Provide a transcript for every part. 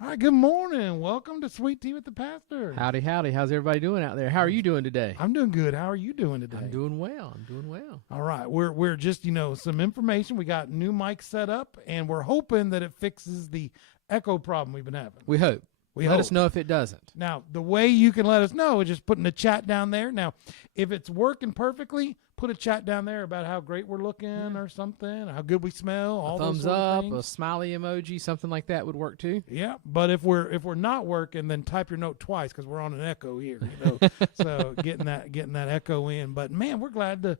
All right, good morning. Welcome to Sweet Tea with the Pastor. Howdy, howdy. How's everybody doing out there? How are you doing today? I'm doing good. How are you doing today? I'm doing well. I'm doing well. All right, we're just some information. We got new mics set up, and we're hoping that it fixes the echo problem we've been having. We hope. Let us know if it doesn't. Now, the way you can let us know is just putting a chat down there. Now, if it's working perfectly, put a chat down there about how great we're looking or something, how good we smell, all thumbs those sort of up, things. a smiley emoji, something like that would work too. Yeah, but if we're not working, then type your note twice because we're on an echo here. So getting that echo in. But man, we're glad to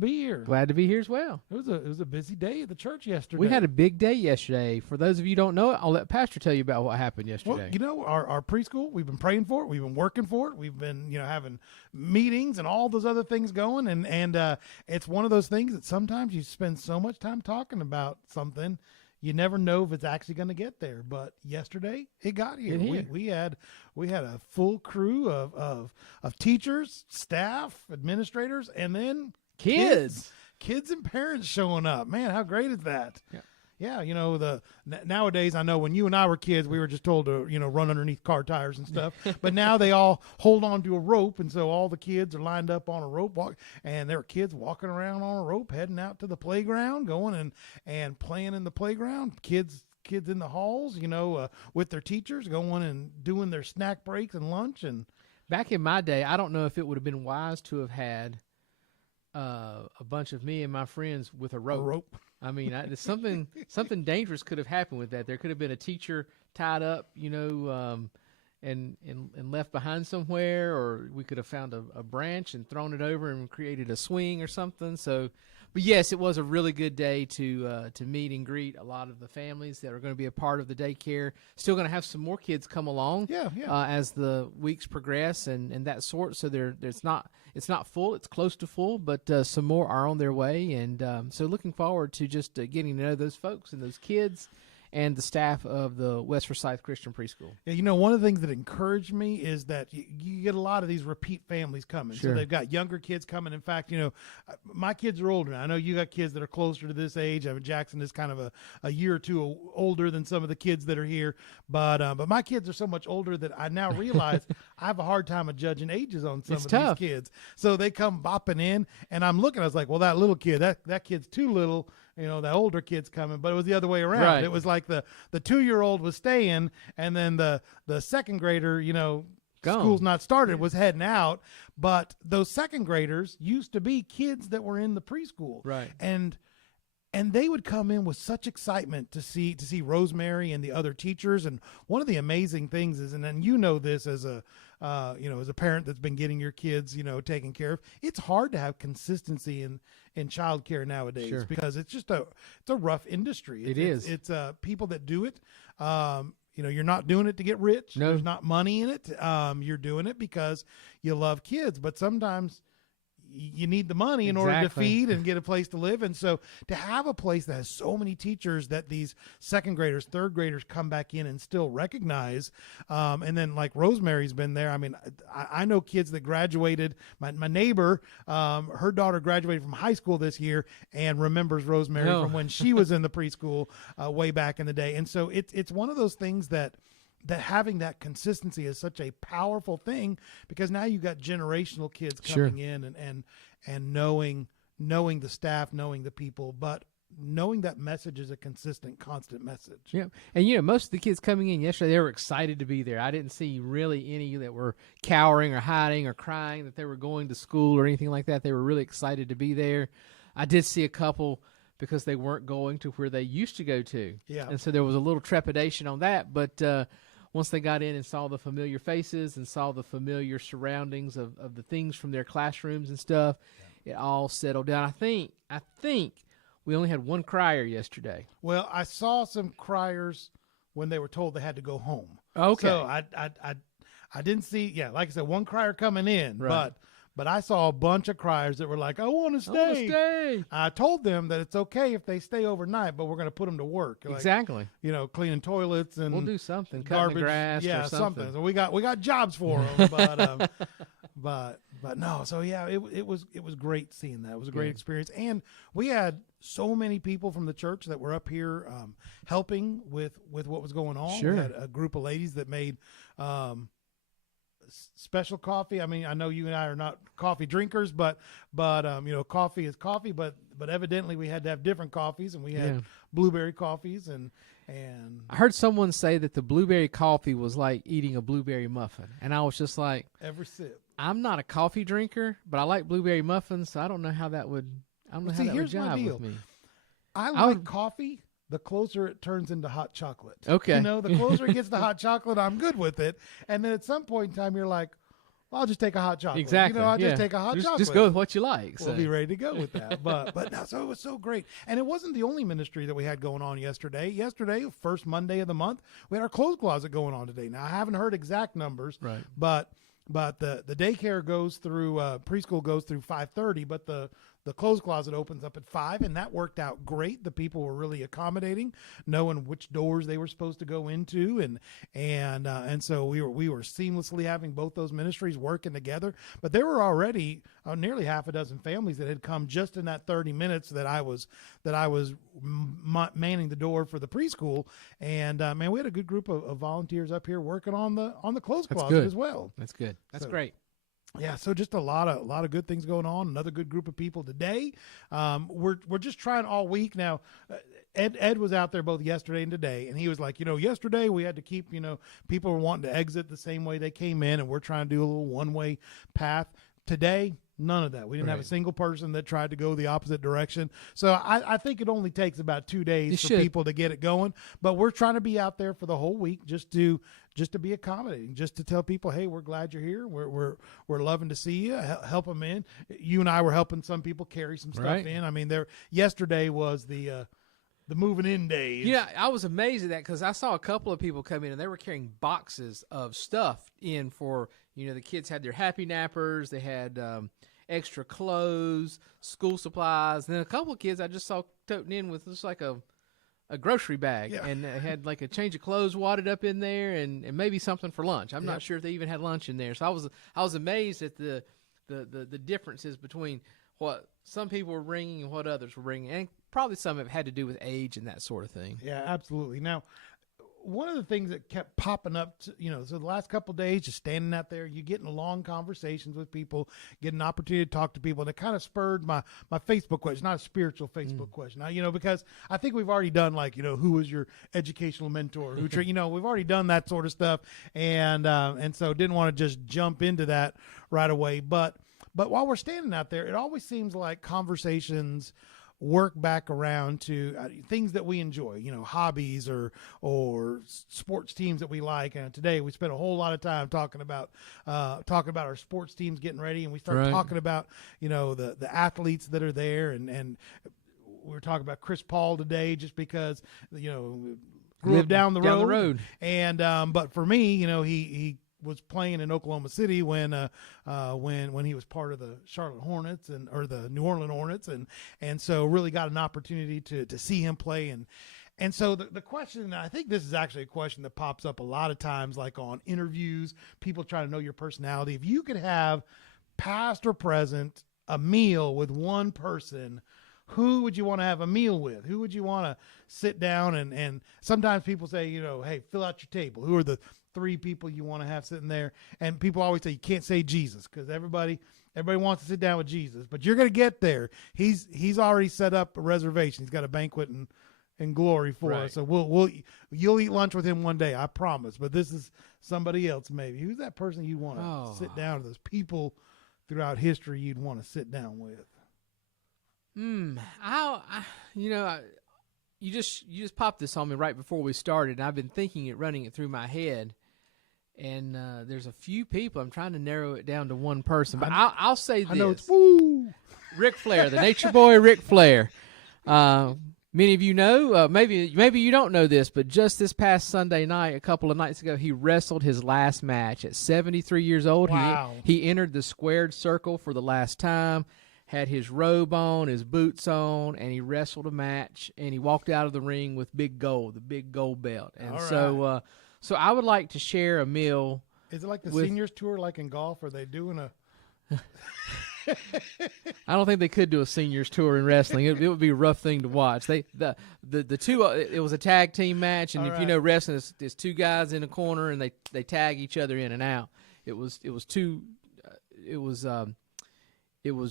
be here. Glad to be here as well. It was a busy day at the church yesterday. We had a big day yesterday. For those of you who don't know it, I'll let Pastor tell you about what happened yesterday. Well, our preschool, we've been praying for it. We've been working for it. We've been having meetings and all those other things going, and it's one of those things that sometimes you spend so much time talking about something, you never know if it's actually going to get there. But yesterday it got here. We had a full crew of teachers, staff, administrators, and then kids and parents showing up. Man, how great is that? Yeah, nowadays, I know when you and I were kids, we were just told to, run underneath car tires and stuff. But now they all hold on to a rope, and so all the kids are lined up on a rope, and there are kids walking around on a rope, heading out to the playground, going and playing in the playground. Kids in the halls, with their teachers, going and doing their snack breaks and lunch. And back in my day, I don't know if it would have been wise to have had a bunch of me and my friends with a rope. I mean, something dangerous could have happened with that. There could have been a teacher tied up, and left behind somewhere, or we could have found a branch and thrown it over and created a swing or something. So, but yes, it was a really good day to meet and greet a lot of the families that are going to be a part of the daycare. Still going to have some more kids come along, as the weeks progress and that sort. So it's not full; it's close to full, but some more are on their way, and so looking forward to just getting to know those folks and those kids and the staff of the West Forsyth Christian Preschool. Yeah, one of the things that encouraged me is that you get a lot of these repeat families coming. Sure. So they've got younger kids coming. In fact, my kids are older now. I know you got kids that are closer to this age. I mean, Jackson is kind of a year or two older than some of the kids that are here. But my kids are so much older that I now realize I have a hard time of judging ages on some of these kids. So they come bopping in, and I'm looking. I was like, well, that little kid, that kid's too little. That older kid's coming, but it was the other way around. Right. It was like the 2-year-old was staying, and then the second grader, school's not started, was heading out. But those second graders used to be kids that were in the preschool. Right. And they would come in with such excitement to see Rosemary and the other teachers. And one of the amazing things is, and then this as a as a parent that's been getting your kids taken care of, it's hard to have consistency in child care nowadays. Sure. Because it's just a rough industry. It's people that do it. You're not doing it to get rich. No. There's not money in it. You're doing it because you love kids, but sometimes you need the money in order to feed and get a place to live. And so to have a place that has so many teachers that these second graders, third graders come back in and still recognize, and then like Rosemary's been there. I mean, I know kids that graduated. My neighbor, her daughter graduated from high school this year and remembers Rosemary from when she was in the preschool way back in the day. And so it's one of those things that having that consistency is such a powerful thing, because now you've got generational kids coming in and knowing the staff, knowing the people, but knowing that message is a consistent, constant message. Yeah. And, most of the kids coming in yesterday, they were excited to be there. I didn't see really any that were cowering or hiding or crying that they were going to school or anything like that. They were really excited to be there. I did see a couple because they weren't going to where they used to go to. Yeah. And so there was a little trepidation on that, but once they got in and saw the familiar faces and saw the familiar surroundings of the things from their classrooms and stuff, it all settled down. I think we only had one crier yesterday. Well, I saw some criers when they were told they had to go home. Okay. So I didn't see, like I said, one crier coming in, right. But I saw a bunch of criers that were like, I want to stay. I told them that it's okay if they stay overnight, but we're going to put them to work. Exactly. Like, cleaning toilets and we'll do something, garbage, cutting the grass or something. So we got jobs for them, but But no, so yeah, it was great seeing that. It was a great experience, and we had so many people from the church that were up here helping with what was going on. Sure. We had a group of ladies that made special coffee. I mean, I know you and I are not coffee drinkers, but coffee is coffee. But evidently we had to have different coffees, and we had blueberry coffees, and I heard someone say that the blueberry coffee was like eating a blueberry muffin, and I was just like, every sip. I'm not a coffee drinker, but I like blueberry muffins, so I don't know how that would. I don't know how that would here's my jive deal. with me. I like coffee. The closer it turns into hot chocolate. Okay. The closer it gets to hot chocolate, I'm good with it. And then at some point in time, you're like, well, I'll just take a hot chocolate. Exactly. I'll just take a hot chocolate. Just go with what you like. We'll be ready to go with that. But no, so it was so great. And it wasn't the only ministry that we had going on yesterday. Yesterday, first Monday of the month, we had our clothes closet going on today. Now, I haven't heard exact numbers, right? But the daycare goes through, preschool goes through 5:30, but the clothes closet opens up at 5, and that worked out great. The people were really accommodating, knowing which doors they were supposed to go into, and so we were seamlessly having both those ministries working together. But there were already nearly half a dozen families that had come just in that 30 minutes that I was manning the door for the preschool, and man, we had a good group of volunteers up here working on the clothes closet as well. That's good. That's great. Yeah, so just a lot of good things going on. Another good group of people today. We're just trying all week now. Ed was out there both yesterday and today, and he was like, yesterday we had to keep, people were wanting to exit the same way they came in, and we're trying to do a little one-way path. Today, none of that. We didn't have a single person that tried to go the opposite direction. So I think it only takes about 2 days for people to get it going. But we're trying to be out there for the whole week just to be accommodating, just to tell people, hey, we're glad you're here. We're loving to see you. Help them in. You and I were helping some people carry some stuff in. I mean, yesterday was the moving in days. Yeah, I was amazed at that because I saw a couple of people come in and they were carrying boxes of stuff in for, the kids had their happy nappers, they had extra clothes, school supplies, and then a couple of kids I just saw toting in with just like a grocery bag, and they had like a change of clothes wadded up in there and maybe something for lunch. I'm not sure if they even had lunch in there. So I was amazed at the differences between what some people were bringing and what others were bringing, and probably some of it had to do with age and that sort of thing. Yeah, absolutely. Now, one of the things that kept popping up, so the last couple of days, just standing out there, you getting long conversations with people, getting an opportunity to talk to people, and it kind of spurred my Facebook question, not a spiritual Facebook question. Now, because I think we've already done who was your educational mentor, we've already done that sort of stuff, and so didn't want to just jump into that right away. But while we're standing out there, it always seems like conversations work back around to things that we enjoy, hobbies or sports teams that we like. And today we spent a whole lot of time talking about our sports teams getting ready, and we started talking about the athletes that are there, and we were talking about Chris Paul today just because grew up down the road. And but for me, he was playing in Oklahoma City when he was part of the Charlotte Hornets or the New Orleans Hornets, and so really got an opportunity to see him play, and so the question, and I think this is actually a question that pops up a lot of times, like on interviews, people trying to know your personality. If you could have past or present a meal with one person, who would you want to have a meal with? Who would you want to sit down and sometimes people say, hey, fill out your table. Who are the 3 people you want to have sitting there? And people always say you can't say Jesus because everybody wants to sit down with Jesus, but you're going to get there. He's already set up a reservation. He's got a banquet in glory for us. So you'll eat lunch with him one day, I promise. But this is somebody else maybe. Who's that person you want to sit down with? Those people throughout history you'd want to sit down with. You just popped this on me right before we started, and I've been running it through my head, and there's a few people. I'm trying to narrow it down to one person, but I'll say this. I know it's woo. Ric Flair, the Nature Boy, Ric Flair. Many of you know, maybe you don't know this, but just this past Sunday night, a couple of nights ago, he wrestled his last match at 73 years old. Wow. He entered the squared circle for the last time. Had his robe on, his boots on, and he wrestled a match, and he walked out of the ring with the big gold belt. And so I would like to share a meal. Is it like the seniors tour, like in golf? Are they doing I don't think they could do a seniors tour in wrestling. It would be a rough thing to watch. The two, it was a tag team match, and All if you know wrestling, there's two guys in a corner and they tag each other in and out. It was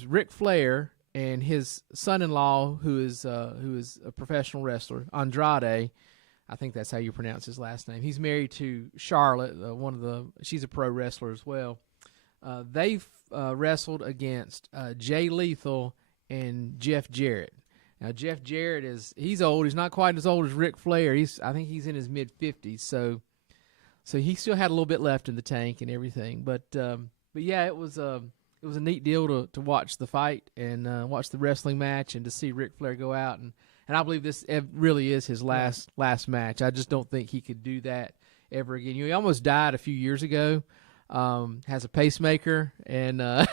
Ric Flair and his son-in-law, who is a professional wrestler, Andrade. I think that's how you pronounce his last name. He's married to Charlotte, she's a pro wrestler as well. They've wrestled against Jay Lethal and Jeff Jarrett. Now Jeff Jarrett he's old. He's not quite as old as Ric Flair. I think he's in his mid-50s. So he still had a little bit left in the tank and everything. But yeah, it was a neat deal to watch the fight and watch the wrestling match and to see Ric Flair go out and I believe this really is his last match. I just don't think he could do that ever again. He almost died a few years ago. Has a pacemaker, and that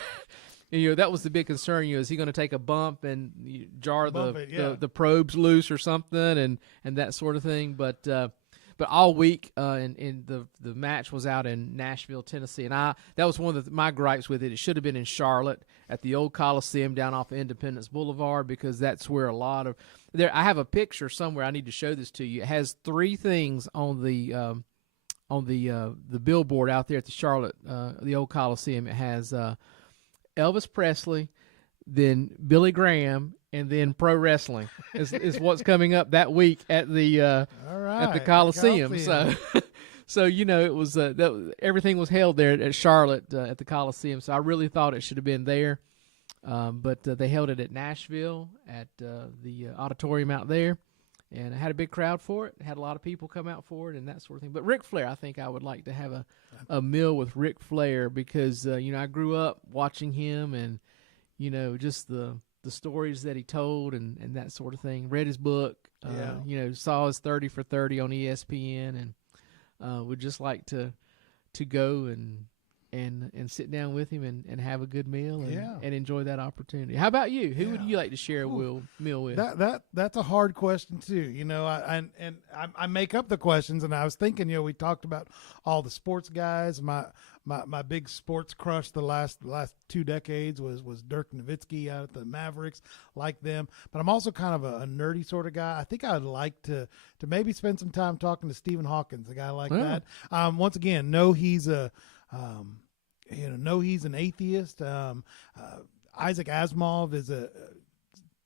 was the big concern. Is he going to take a bump and jar the probes loose or something, and that sort of thing? But all week, and the match was out in Nashville, Tennessee, and that was one of my gripes with it. It should have been in Charlotte at the old Coliseum down off of Independence Boulevard, because that's where a lot of there. I have a picture somewhere. I need to show this to you. It has three things on the billboard out there at the Charlotte, the old Coliseum. It has Elvis Presley, then Billy Graham, and then pro wrestling is what's coming up that week at the Coliseum. So it was everything was held there at Charlotte at the Coliseum. So I really thought it should have been there, but they held it at Nashville at the auditorium out there. And I had a big crowd for it. Had a lot of people come out for it and that sort of thing. But Ric Flair, I think I would like to have a meal with Ric Flair because, I grew up watching him and, just the stories that he told and that sort of thing. Read his book, saw his 30 for 30 on ESPN and would just like to go and sit down with him and have a good meal and enjoy that opportunity. How about you? Who would you like to share a meal with? That's a hard question too. I make up the questions, and I was thinking, we talked about all the sports guys. My big sports crush the last 2 decades was Dirk Nowitzki out at the Mavericks, like them. But I'm also kind of a nerdy sort of guy. I think I'd like to maybe spend some time talking to Stephen Hawkins, a guy like that. Once again, he's he's an atheist. Isaac Asimov is a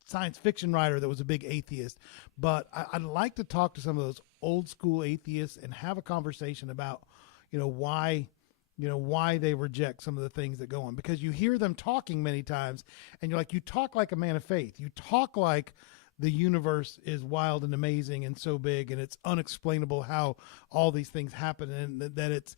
science fiction writer that was a big atheist. But I'd like to talk to some of those old school atheists and have a conversation about, why they reject some of the things that go on. Because you hear them talking many times, and you're like, you talk like a man of faith. You talk like the universe is wild and amazing and so big, and it's unexplainable how all these things happen, and that it's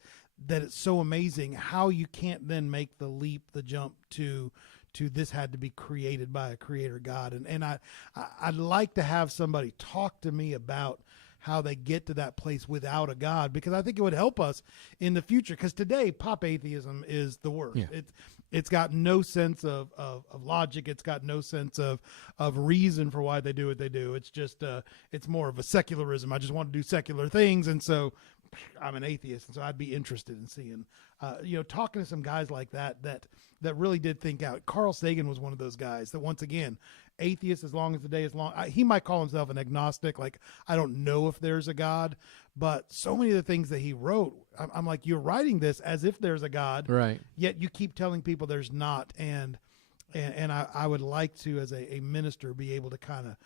so amazing how you can't then make the leap, the jump to this had to be created by a creator God. And I'd like to have somebody talk to me about how they get to that place without a God, because I think it would help us in the future. Because today, pop atheism is the worst. Yeah. It's got no sense of logic. It's got no sense of reason for why they do what they do. It's just it's more of a secularism. I just want to do secular things, and so I'm an atheist, and so I'd be interested in seeing, talking to some guys like that really did think out. Carl Sagan was one of those guys that, once again, atheist as long as the day is long. He might call himself an agnostic. Like, I don't know if there's a God, but so many of the things that he wrote, I'm like, you're writing this as if there's a God, right? Yet you keep telling people there's not. And I would like to, as a minister, be able to kind of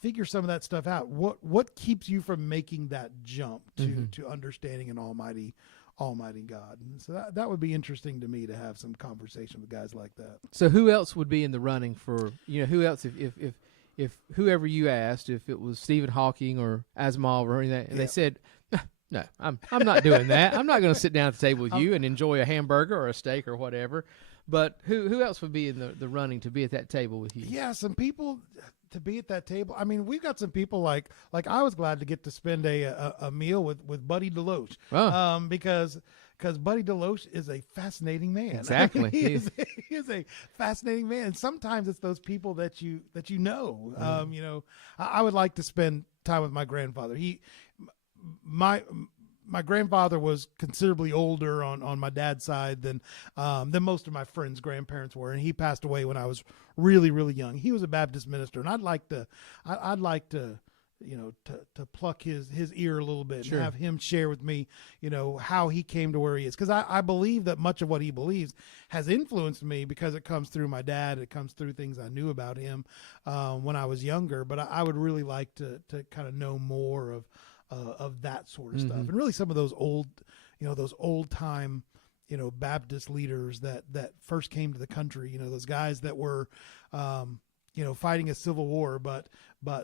figure some of that stuff out. What keeps you from making that jump to understanding an almighty God? And so that would be interesting to me, to have some conversation with guys like that. So who else would be in the running for, who else, if whoever you asked, if it was Stephen Hawking or Asimov or anything, and they said, no, I'm not doing that. I'm not going to sit down at the table with you and enjoy a hamburger or a steak or whatever. But who else would be in the running to be at that table with you? Yeah, some people to be at that table. I mean, we've got some people like I was glad to get to spend a meal with Buddy Deloche, because Buddy Deloche is a fascinating man. Exactly, he is a fascinating man. And sometimes it's those people that you know. I would like to spend time with my grandfather. my grandfather was considerably older on my dad's side than most of my friends' grandparents were, and he passed away when I was really, really young. He was a Baptist minister, and I'd like to to pluck his ear a little bit Sure. and have him share with me, how he came to where he is. Because I believe that much of what he believes has influenced me because it comes through my dad. It comes through things I knew about him when I was younger. But I would really like to kind of know more of that sort of stuff. And really some of those old time, Baptist leaders that first came to the country, those guys that were, fighting a civil war, but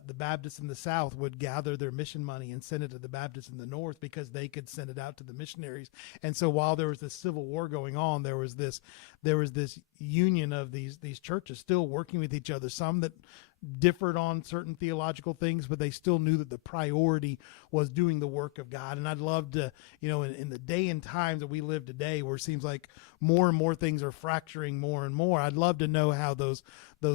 the Baptists in the South would gather their mission money and send it to the Baptists in the North because they could send it out to the missionaries. And so while there was this civil war going on, there was this union of these churches still working with each other, some that differed on certain theological things, but they still knew that the priority was doing the work of God. And I'd love to, in the day and times that we live today, where it seems like more and more things are fracturing more and more, I'd love to know how those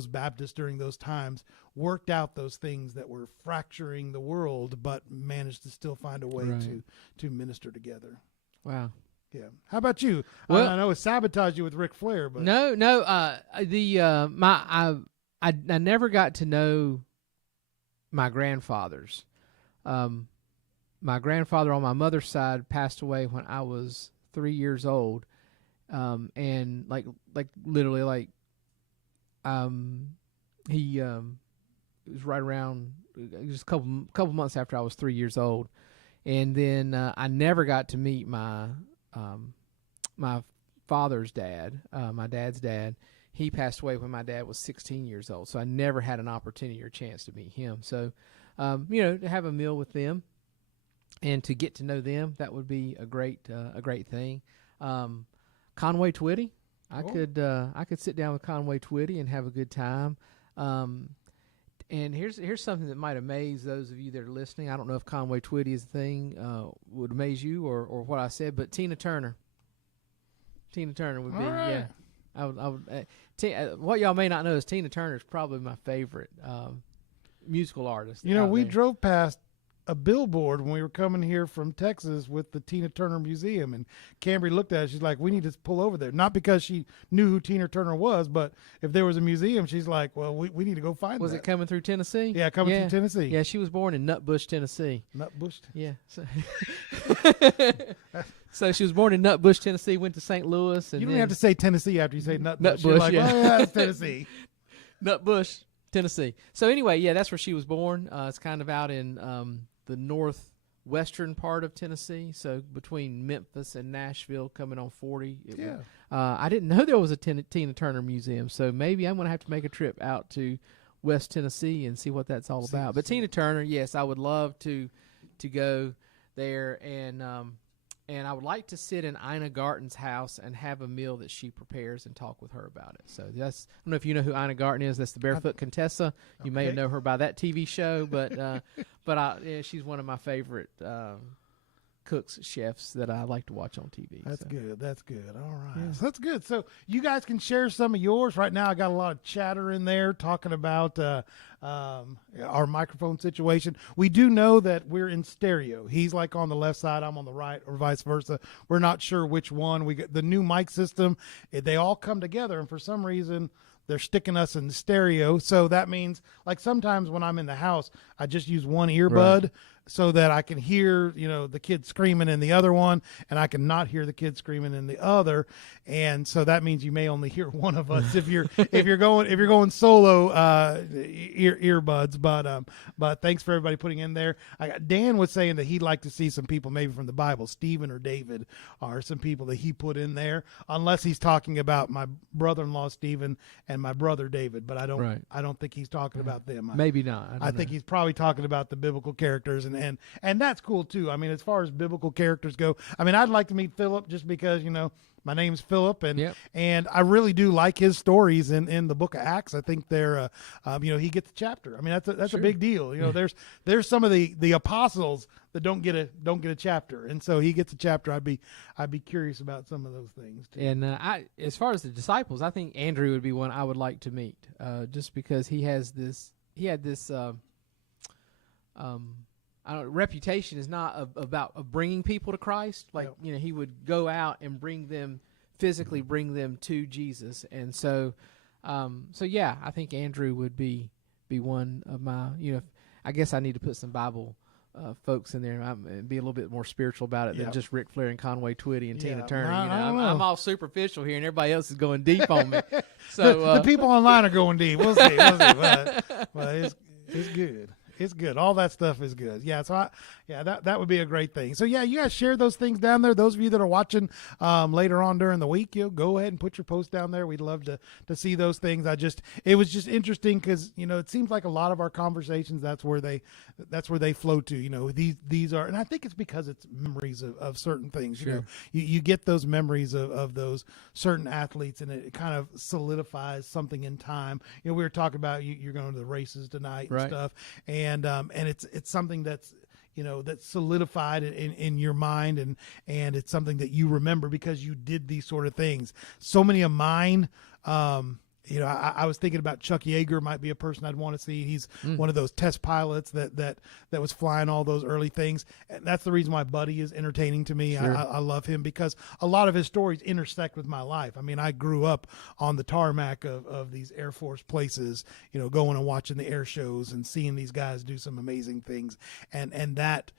Baptists during those times worked out those things that were fracturing the world, but managed to still find a way Right. to minister together. Wow. Yeah. How about you? Well- I know it sabotaged you with Ric Flair, but No. I never got to know my grandfathers. My grandfather on my mother's side passed away when I was 3 years old, and literally he it was right around just a couple months after I was 3 years old, and then I never got to meet my my father's dad, my dad's dad. He passed away when my dad was 16 years old, so I never had an opportunity or chance to meet him. So, to have a meal with them and to get to know them, that would be a great thing. Conway Twitty, I could sit down with Conway Twitty and have a good time. And here's something that might amaze those of you that are listening. I don't know if Conway Twitty is a thing, would amaze you or what I said, but Tina Turner. Tina Turner would be, All right. yeah. I would. What y'all may not know is Tina Turner is probably my favorite musical artist. out we there. drove past a billboard when we were coming here from Texas with the Tina Turner Museum, and Cambry looked at it. She's like, "We need to pull over there." Not because she knew who Tina Turner was, but if there was a museum, she's like, "Well, we need to go find." Was that. it coming through Tennessee? Yeah, coming through Tennessee. Yeah, she was born in Nutbush, Tennessee. Nutbush. Yeah. So, so she was born in Nutbush, Tennessee. Went to St. Louis, and You don't then have to say Tennessee after you say Nutbush. You're Nutbush, like, yeah. "Oh, yeah, it's Tennessee." Nutbush, Tennessee. So anyway, yeah, that's where she was born. It's kind of out in the northwestern part of Tennessee, so between Memphis and Nashville, coming on 40. Yeah. I didn't know there was a Tina Turner museum, so maybe I'm going to have to make a trip out to West Tennessee and see what that's all about. But Tina Turner, yes, I would love to go there, and I would like to sit in Ina Garten's house and have a meal that she prepares and talk with her about it. So I don't know if you know who Ina Garten is. That's the Barefoot Contessa. You may Okay. know her by that TV show, but she's one of my favorite cooks, chefs that I like to watch on TV. That's so. good. That's good. All right. Yeah. So that's good. So you guys can share some of yours. Right now I got a lot of chatter in there talking about our microphone situation. We do know that we're in stereo. He's like on the left side, I'm on the right, or vice versa. We're not sure which one. We got the new mic system. They all come together, and for some reason they're sticking us in stereo. So that means, like, sometimes when I'm in the house, I just use one earbud. Right. So that I can hear, the kid screaming in the other one, and I can not hear the kid screaming in the other. And so that means you may only hear one of us if you're going solo earbuds. But thanks for everybody putting in there. Dan was saying that he'd like to see some people maybe from the Bible. Stephen or David are some people that he put in there, unless he's talking about my brother-in-law Stephen and my brother David. But I don't think he's talking about them. Maybe not. I think he's probably talking about the biblical characters, and that's cool too. I mean, as far as biblical characters go, I mean, I'd like to meet Philip just because, my name's Philip, and Yep. and I really do like his stories in the book of Acts. I think they're, he gets a chapter. I mean, that's Sure. a big deal. There's some of the apostles that don't get a chapter, and so he gets a chapter. I'd be curious about some of those things too. And as far as the disciples, I think Andrew would be one I would like to meet, just because he had this reputation is not about bringing people to Christ. Like, he would go out and physically bring them to Jesus. And so yeah, I think Andrew would be one of my, I guess I need to put some Bible folks in there and be a little bit more spiritual about it than just Ric Flair and Conway Twitty and Tina Turner. I'm all superficial here, and everybody else is going deep on me. So the people online are going deep. We'll see. But it's good. It's good. All that stuff is good. Yeah. So that would be a great thing. So yeah, you guys share those things down there. Those of you that are watching later on during the week, go ahead and put your post down there. We'd love to see those things. It was just interesting because it seems like a lot of our conversations that's where they flow to. These are, and I think it's because it's memories of certain things. Sure. You get those memories of those certain athletes, and it kind of solidifies something in time. We were talking about you're going to the races tonight and stuff, and it's something that's that's solidified in your mind, and it's something that you remember because you did these sort of things. So many of mine, I was thinking about Chuck Yeager might be a person I'd want to see. He's one of those test pilots that was flying all those early things. And that's the reason why Buddy is entertaining to me. Sure. I love him because a lot of his stories intersect with my life. I mean, I grew up on the tarmac of these Air Force places, going and watching the air shows and seeing these guys do some amazing things. And that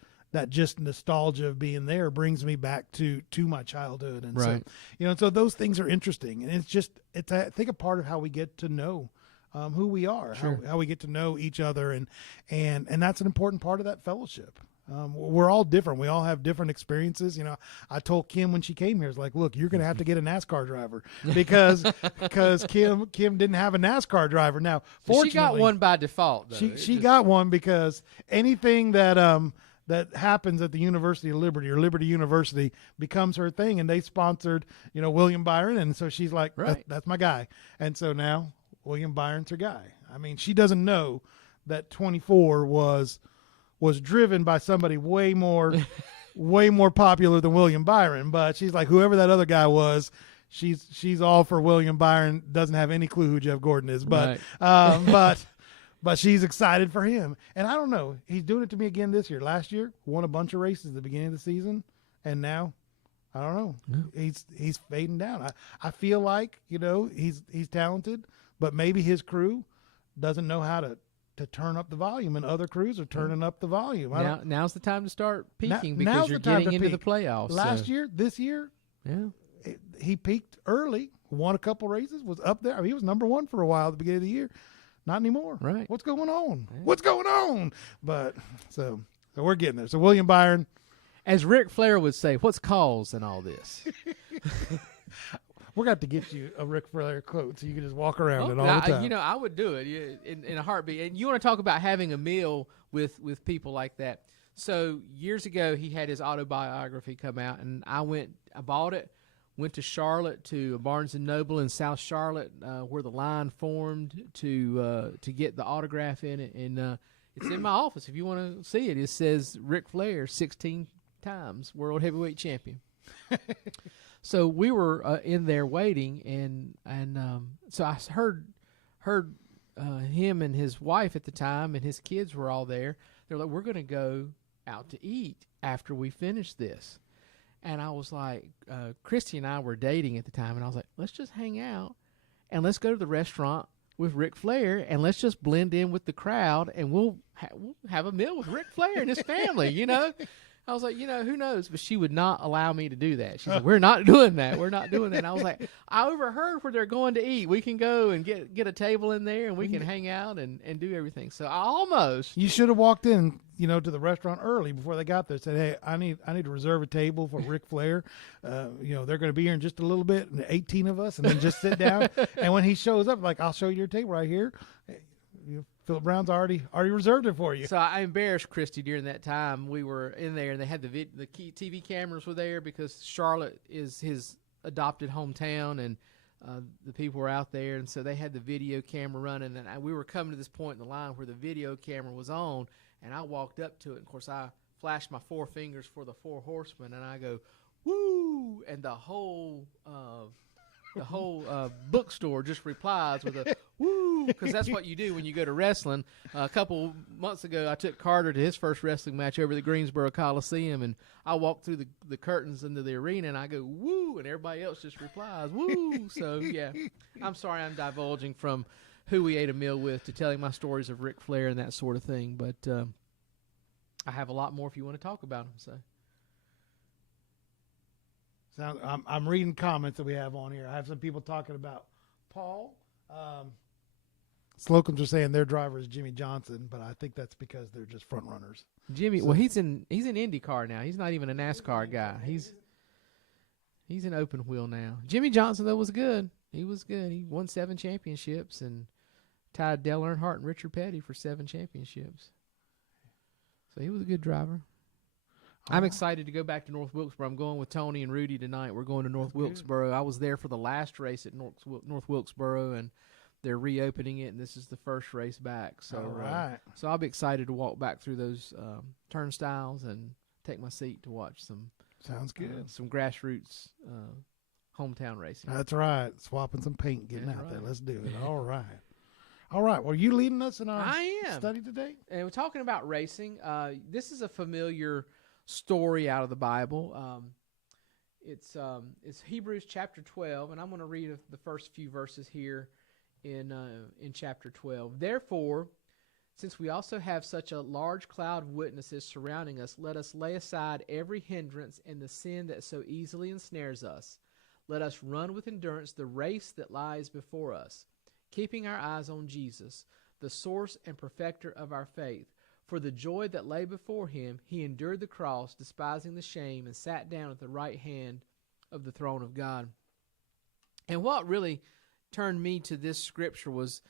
just nostalgia of being there brings me back to my childhood. And right. So those things are interesting, and it's I think a part of how we get to know who we are, sure. how we get to know each other. And that's an important part of that fellowship. We're all different. We all have different experiences. I told Kim when she came here, it's like, look, you're going to have to get a NASCAR driver because Kim didn't have a NASCAR driver. Now, fortunately, she got one by default, though. She got one because anything that happens at the University of Liberty or Liberty University becomes her thing, and they sponsored, William Byron, and so she's like, right. That's my guy, and so now William Byron's her guy. I mean, she doesn't know that 24 was driven by somebody way more popular than William Byron, but she's like, whoever that other guy was, she's all for William Byron. Doesn't have any clue who Jeff Gordon is, but right. But she's excited for him. And I don't know. He's doing it to me again this year. Last year, won a bunch of races at the beginning of the season. And now, I don't know. Yeah. He's fading down. I feel like, he's talented, but maybe his crew doesn't know how to turn up the volume, and other crews are turning up the volume. Now's the time to start peaking because you're getting into the playoffs. This year, he peaked early, won a couple races, was up there. I mean, he was number one for a while at the beginning of the year. Not anymore. Right. What's going on? Yeah. What's going on? But so we're getting there. So William Byron. As Ric Flair would say, what's cause in all this? We're going to have to get you a Ric Flair quote so you can just walk around it all the time. I would do it in a heartbeat. And you want to talk about having a meal with people like that. So years ago, he had his autobiography come out, and I bought it. Went to Charlotte to Barnes & Noble in South Charlotte where the line formed to get the autograph in it. And it's in my office if you want to see it. It says Ric Flair, 16 times World Heavyweight Champion. So we were in there waiting, and so I heard him and his wife at the time and his kids were all there. They're like, we're going to go out to eat after we finish this. And I was like, Christy and I were dating at the time, and I was like, let's just hang out, and let's go to the restaurant with Ric Flair, and let's just blend in with the crowd, and we'll have a meal with Ric Flair and his family, I was like, who knows? But she would not allow me to do that. She's like, we're not doing that. We're not doing that. And I was like, I overheard where they're going to eat. We can go and get a table in there, and we can hang out and do everything. So I almost. You should have walked in, to the restaurant early before they got there. Said, hey, I need to reserve a table for Ric Flair. They're going to be here in just a little bit, 18 of us, and then just sit down. And when he shows up, like, I'll show you your table right here. Philip Brown's already reserved it for you. So I embarrassed Christy during that time. We were in there, and they had the key TV cameras were there because Charlotte is his adopted hometown, and the people were out there, and so they had the video camera running. And we were coming to this point in the line where the video camera was on, and I walked up to it. And of course, I flashed my four fingers for the four horsemen, and I go, "Woo!" And the whole bookstore just replies with a "Woo!" because that's what you do when you go to wrestling. A couple months ago, I took Carter to his first wrestling match over the Greensboro Coliseum, and I walk through the curtains into the arena, and I go, woo, and everybody else just replies, woo. So, yeah, I'm sorry I'm divulging from who we ate a meal with to telling my stories of Ric Flair and that sort of thing, but I have a lot more if you want to talk about them, so. I'm reading comments that we have on here. I have some people talking about Paul. Slocums are saying their driver is Jimmy Johnson, but I think that's because they're just front runners. Jimmy, well, he's in IndyCar now. He's not even a NASCAR guy. He's in open wheel now. Jimmy Johnson, though, was good. He was good. He won 7 championships and tied Dale Earnhardt and Richard Petty for 7 championships. So he was a good driver. I'm excited to go back to North Wilkesboro. I'm going with Tony and Rudy tonight. We're going to North Wilkesboro. I was there for the last race at North Wilkesboro, and they're reopening it, and this is the first race back. So, all right. So I'll be excited to walk back through those turnstiles and take my seat to watch some. Sounds good. Some grassroots hometown racing. That's right. Swapping some paint, getting That's out there. right. Let's do it. All right. All right. Well, are you leading us in our I am. study today? And we're talking about racing. This is a familiar story out of the Bible. It's Hebrews chapter 12, and I'm going to read the first few verses here in chapter 12. Therefore, since we also have such a large cloud of witnesses surrounding us, let us lay aside every hindrance and the sin that so easily ensnares us. Let us run with endurance the race that lies before us, keeping our eyes on Jesus, the source and perfecter of our faith. For the joy that lay before him, he endured the cross, despising the shame, and sat down at the right hand of the throne of God. And what really turned me to this scripture was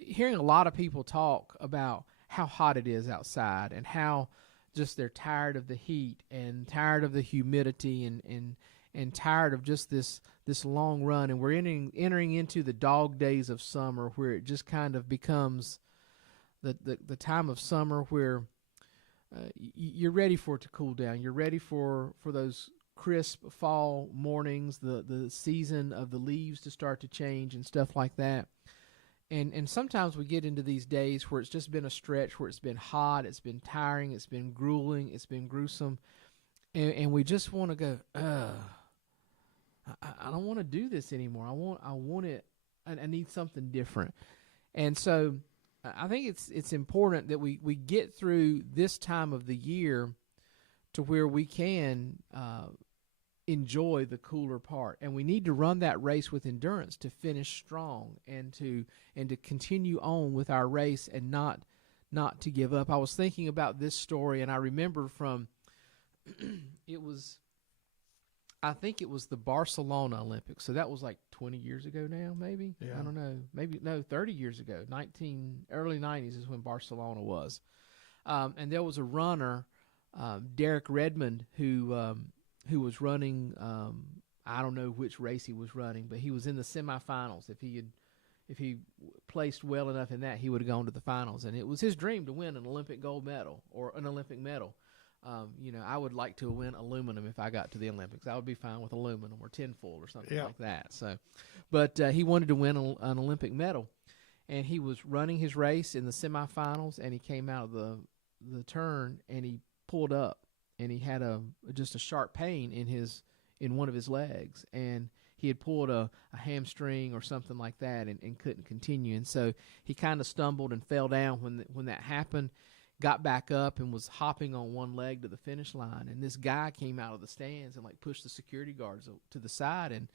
hearing a lot of people talk about how hot it is outside and how just they're tired of the heat and tired of the humidity and tired of just this long run. And we're entering into the dog days of summer, where it just kind of becomes the time of summer where you're ready for it to cool down. You're ready for those crisp fall mornings, the season of the leaves to start to change and stuff like that. And sometimes we get into these days where it's just been a stretch, where it's been hot, it's been tiring, it's been grueling, it's been gruesome, and we just want to go, I don't want to do this anymore. I want it. I need something different. And so I think it's important that we get through this time of the year to where we can enjoy the cooler part, and we need to run that race with endurance to finish strong and to continue on with our race and not to give up. I was thinking about this story, and I remember from I think it was the Barcelona Olympics. So that was like 20 years ago now, maybe. Yeah. I don't know. Maybe 30 years ago. Early 90s is when Barcelona was. And there was a runner, Derek Redmond, who was running. I don't know which race he was running, but he was in the semifinals. If he placed well enough in that, he would have gone to the finals. And it was his dream to win an Olympic gold medal or an Olympic medal. I would like to win aluminum if I got to the Olympics. I would be fine with aluminum or tinfoil or something like that. So, but he wanted to win an Olympic medal, and he was running his race in the semifinals, and he came out of the turn, and he pulled up, and he had just a sharp pain in one of his legs, and he had pulled a hamstring or something like that, and couldn't continue, and so he kind of stumbled and fell down when that happened. Got back up and was hopping on one leg to the finish line, and this guy came out of the stands and pushed the security guards to the side and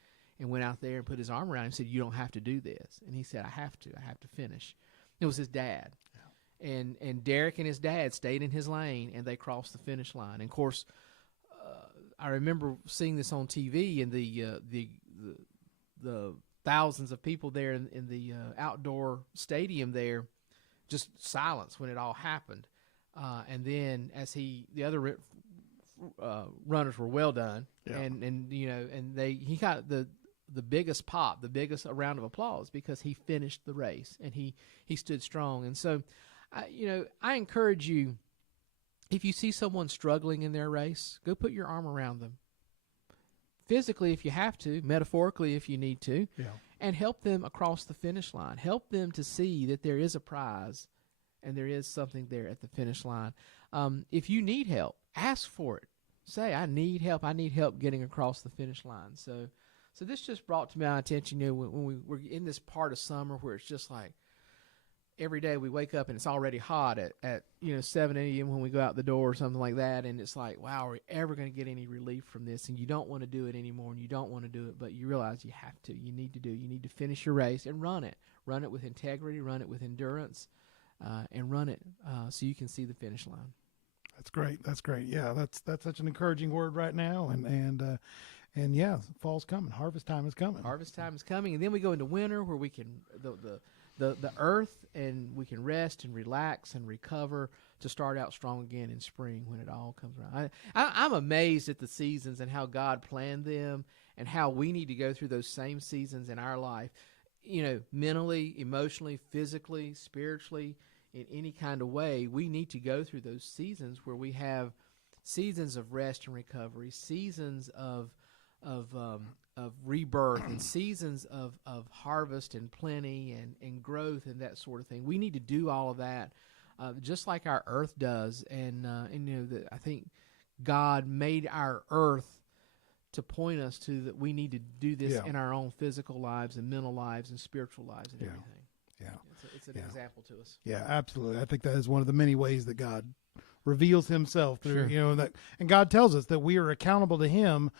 went out there and put his arm around him and said, "You don't have to do this." And he said, I have to finish. It was his dad. Yeah. And Derek and his dad stayed in his lane, and they crossed the finish line. And of course, I remember seeing this on TV, and the thousands of people there in the outdoor stadium there, just silence when it all happened. And then as the other runners were well done, and he got the biggest pop, the biggest round of applause because he finished the race and he stood strong. And so, I encourage you, if you see someone struggling in their race, go put your arm around them. physically if you have to, metaphorically if you need to, Yeah. and help them across the finish line. Help them to see that there is a prize and there is something there at the finish line. If you need help, ask for it. Say, I need help. I need help getting across the finish line. So this just brought to my attention, when we're in this part of summer where it's just like every day we wake up and it's already hot at 7 a.m. when we go out the door or something like that, and it's like, wow, are we ever going to get any relief from this? And you don't want to do it anymore, and you don't want to do it, but you realize you have to. You need to do it. You need to finish your race and run it. Run it with integrity, run it with endurance, and run it so you can see the finish line. That's great. That's great. Yeah, that's such an encouraging word right now, and yeah, fall's coming. Harvest time is coming. Harvest time is coming, and then we go into winter where we can the earth, and we can rest and relax and recover to start out strong again in spring when it all comes around. I'm amazed at the seasons and how God planned them, and how we need to go through those same seasons in our life, mentally, emotionally, physically, spiritually, in any kind of way. We need to go through those seasons where we have seasons of rest and recovery, seasons of rebirth, and seasons of harvest and plenty and growth and that sort of thing. We need to do all of that, just like our earth does. And I think God made our earth to point us to that we need to do this in our own physical lives and mental lives and spiritual lives and everything. Yeah. It's an example to us. Yeah, absolutely. I think that is one of the many ways that God reveals himself through, Sure. And God tells us that we are accountable to him.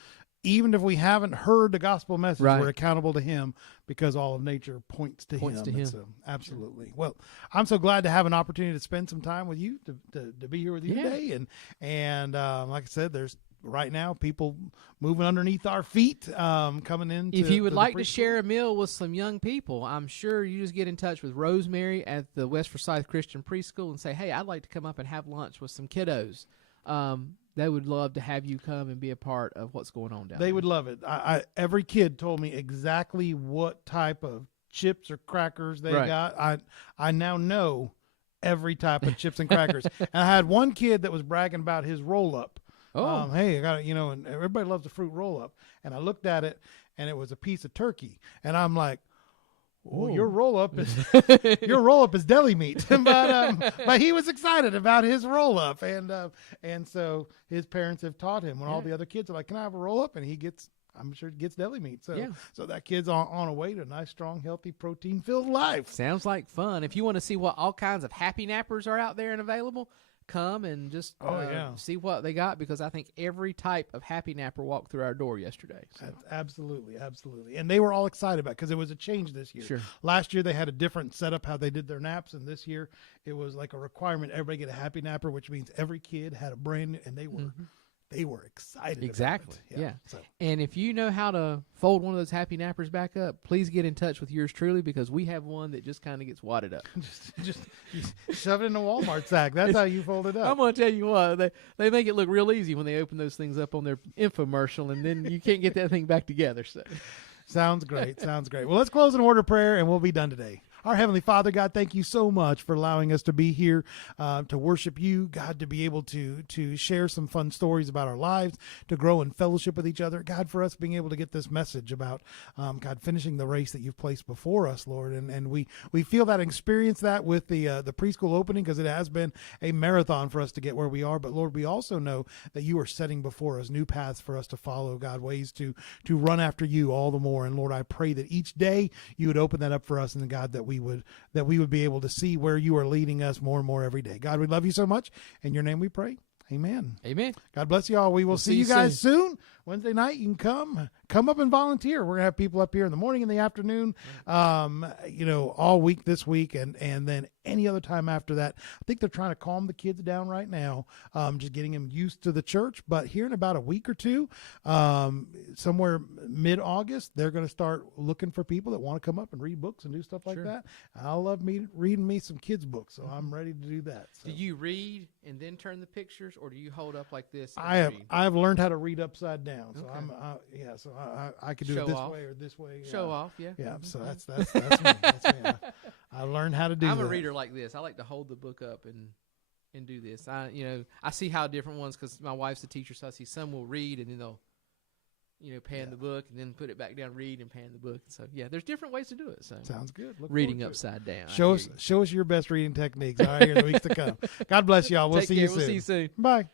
Even if we haven't heard the gospel message, Right. we're accountable to him because all of nature points to him. him. So, absolutely. Well, I'm so glad to have an opportunity to spend some time with you, to be here with you Yeah. today. And like I said, there's right now people moving underneath our feet, coming in. If you would like to share a meal with some young people, I'm sure you just get in touch with Rosemary at the West Forsyth Christian Preschool and say, hey, I'd like to come up and have lunch with some kiddos. They would love to have you come and be a part of what's going on down there. They would love it. Every kid told me exactly what type of chips or crackers they Right. got. I now know every type of chips and crackers. And I had one kid that was bragging about his roll-up. Oh. Hey, I got it, and everybody loves the fruit roll-up. And I looked at it, and it was a piece of turkey. And I'm like, well, Ooh. your roll-up is deli meat. but he was excited about his roll-up, and so his parents have taught him when all the other kids are like, "Can I have a roll-up?" and I'm sure he gets deli meat. So that kid's on a way to a nice, strong, healthy, protein-filled life. Sounds like fun. If you want to see what all kinds of happy nappers are out there and available, come and just see what they got, because I think every type of happy napper walked through our door yesterday. So. Absolutely. And they were all excited about it because it was a change this year. Sure. Last year they had a different setup how they did their naps, and this year it was like a requirement everybody get a happy napper, which means every kid had a brand new, and they were excited. Exactly. About it. Yeah. So. And if you know how to fold one of those happy nappers back up, please get in touch with yours truly, because we have one that just kind of gets wadded up. just shove it in a Walmart sack. That's how you fold it up. I'm going to tell you what, they make it look real easy when they open those things up on their infomercial, and then you can't get that thing back together. So. Sounds great. Well, let's close in a word of prayer, and we'll be done today. Our Heavenly Father, God, thank you so much for allowing us to be here to worship you, God, to be able to share some fun stories about our lives, to grow in fellowship with each other. God, for us being able to get this message about, God, finishing the race that you've placed before us, Lord. And we feel that, experience that with the preschool opening, because it has been a marathon for us to get where we are. But, Lord, we also know that you are setting before us new paths for us to follow, God, ways to run after you all the more. And, Lord, I pray that each day you would open that up for us, and, God, that we would be able to see where you are leading us more and more every day. God, we love you so much. In your name we pray. Amen. Amen. God bless you all. We will see you guys soon. Wednesday night, you can come up and volunteer. We're going to have people up here in the morning and the afternoon, all week this week, and then any other time after that. I think they're trying to calm the kids down right now, just getting them used to the church. But here in about a week or two, somewhere mid-August, they're going to start looking for people that want to come up and read books and do stuff like that. I love reading me some kids' books, so I'm ready to do that. So. Do you read and then turn the pictures, or do you hold up like this? And read? I have learned how to read upside down. So Okay. I could do Show it this off. way or this way. Show off, yeah. Yeah, so that's me. That's me. I learned how to do that. I'm a reader like this. I like to hold the book up and do this. I see how different ones, because my wife's a teacher, so I see some will read and then they'll pan the book and then put it back down, read and pan the book. So there's different ways to do it. So sounds good. Look reading forward to it. upside down. Show us your best reading techniques. All right, here in the weeks to come. God bless y'all. We'll Take see care. you We'll soon. see you soon. Bye.